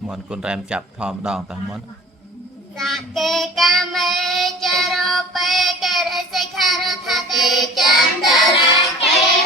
món con rem chặt thòm đòn tầm món dạ kê ca mê chà rô pê kê rê xê kha rô thà tê chan đà ra kê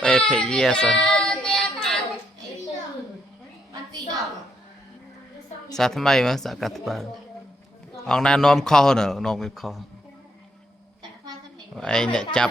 Pe pe ye son sa tham mai ma sa kat pa ong na nom kho no nom cái kho ai nè chập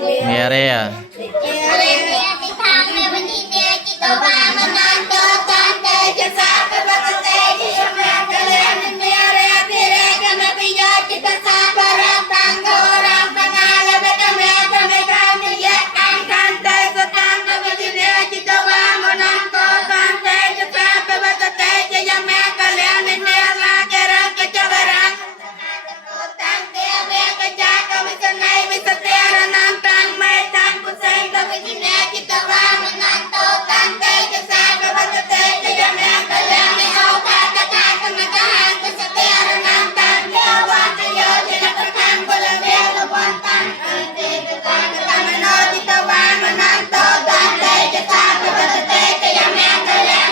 Mẹ rê à. ទីខាងមេវិញ្ញាណជីតវាមនន្តោតន្តេចសាបវតតេជាមេកលិមេរេតិរេកមពិយោចិតសាបរំតាំងោរំបងាលវតមេកមេកាមិយៈអង្កន្តេសតាំងវិញ្ញាណជីតវាមនន្តោតន្តេចសាបវតតេជាមេកលិមេរាករកចវរំតាំងទេវេកចាកវិសណៃវិសតេរណំតាំងមេតាំងពុសេកវិញ្ញាណជីតវាមនន្តោតន្តេចសាបវតតេជាមេកលិមេឱកាតកាសមកហង្កសតេរណំតាំងទេវតយោជនប្រកាំបលវេលវន្តាំងទេកតាកតាមនោជីតវាមនន្តោតន្តេចសាបវតតេជាមេកលិ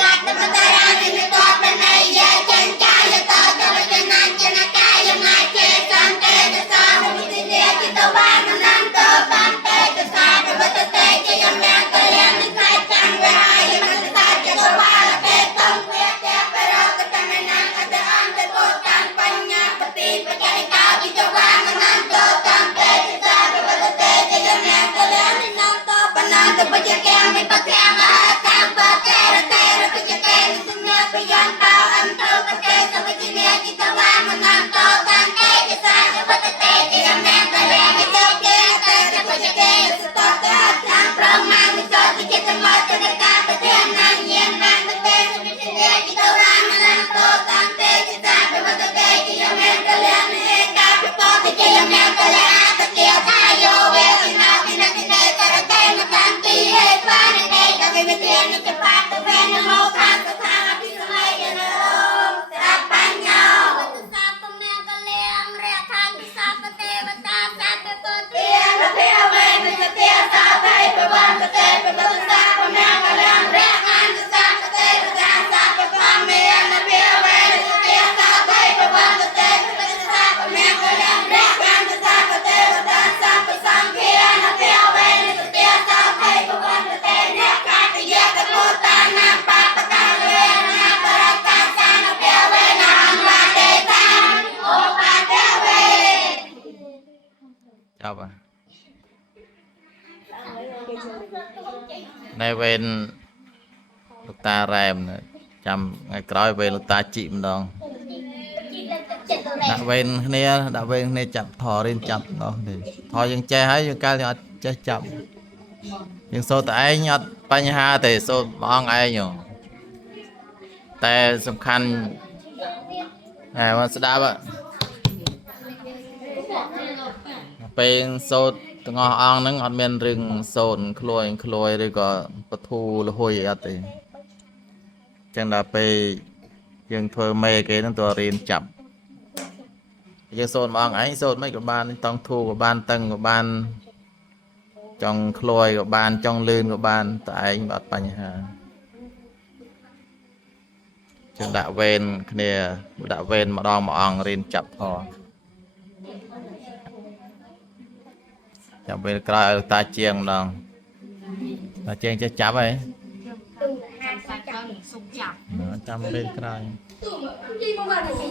កាតបតារានិមិតបណៃយេចិញ្ចាយតោចវចនាចនកាយមាចេសន្តេចសាបវិទិនេជីតវាមនន្តោតន្តេចសាបវតតេជាមេកលិនិកាយចាំវរាយមនតាចកវាលពេតំវេតេបរកតមនាអតអន្តកោតាំបញ្ញាបតិបច្ច័យកាជីតវាមនន្តោតន្តេចសាបវតតេជាមេកលិនិនន្តោបណន្តបច្ចកេមិបកេមហកម្មបតេរតេរបច្ចកេសញ្ញាបយន្តោអន្តោបតេសវិជ្ជាជីតវាមនន្តោតន្តេចសាបវតតេជាមេកលិនិកកេតេបច្ចកេសតតេតាមប្រមាមិសតិចិត្តមតនកាបតេណាញានាបតេសវិជ្ជាជីតវាមនន្តោតន្តេចសាបវតតេជាមេកលិនិកាបតតេជាមេកលិអតកេថាយោវេសនាទិនតិនេតរតេមតាំទីហេត្វានិនេកវិវិធានិចបាតវេនមោខាសថាអភិសម័យយនោសបញ្ញោវតសាពមេកលិអមរៈខានពិសាពទេវតាសាពពតិរភេវេនិសតិសាបៃបវន្តតេបវតសាពមេកលិអមរៈខានពិសាពទេវតាសាពផមេនភេវេនិសតិសាបៃបវន្តតេបវតសាពមេកលិអមរៈខានពិសាពទេវតាសាពសង្ឃានភេវេនិសតិសាបៃបវន្តតេរៈកាតយៈកោតានាបបកាលវេណាបរតាសានភេវេណាអមតេតាអូបាតេវេ Chào bà. Này bên lúc ta rèm nữa. Chăm ngày cõi về lúc ta chịm đòn. Đã bên này chậm thò lên chậm đó. Thò dân che hết dân ca nhọt che chậm. Nhưng số tại nhọt bánh ha thì số bóng ai nhỉ. Tại xâm khăn. Này mà sẽ đáp ạ. ពេលសូត្រទាំងអស់អង្គហ្នឹងអត់មានរឿងសូត្រក្លួយឬក៏ពធូលហួយអត់ទេចឹងដល់ពេលយើងធ្វើមេគេហ្នឹងតើរៀនចាប់យើងសូត្រមួយអង្គឯងសូត្រមិនក៏បានតង់ធូក៏បានតឹងក៏បានចង់ក្លួយក៏បានចង់លឿនក៏បានតែឯងអត់បញ្ហាចឹងដាក់វេនគ្នាដាក់វេនម្ដងមួយអង្គរៀនចាប់ធរ Chào bên coi ta chiêng đồng ta chiêng cho chắp ấy chăm bên coi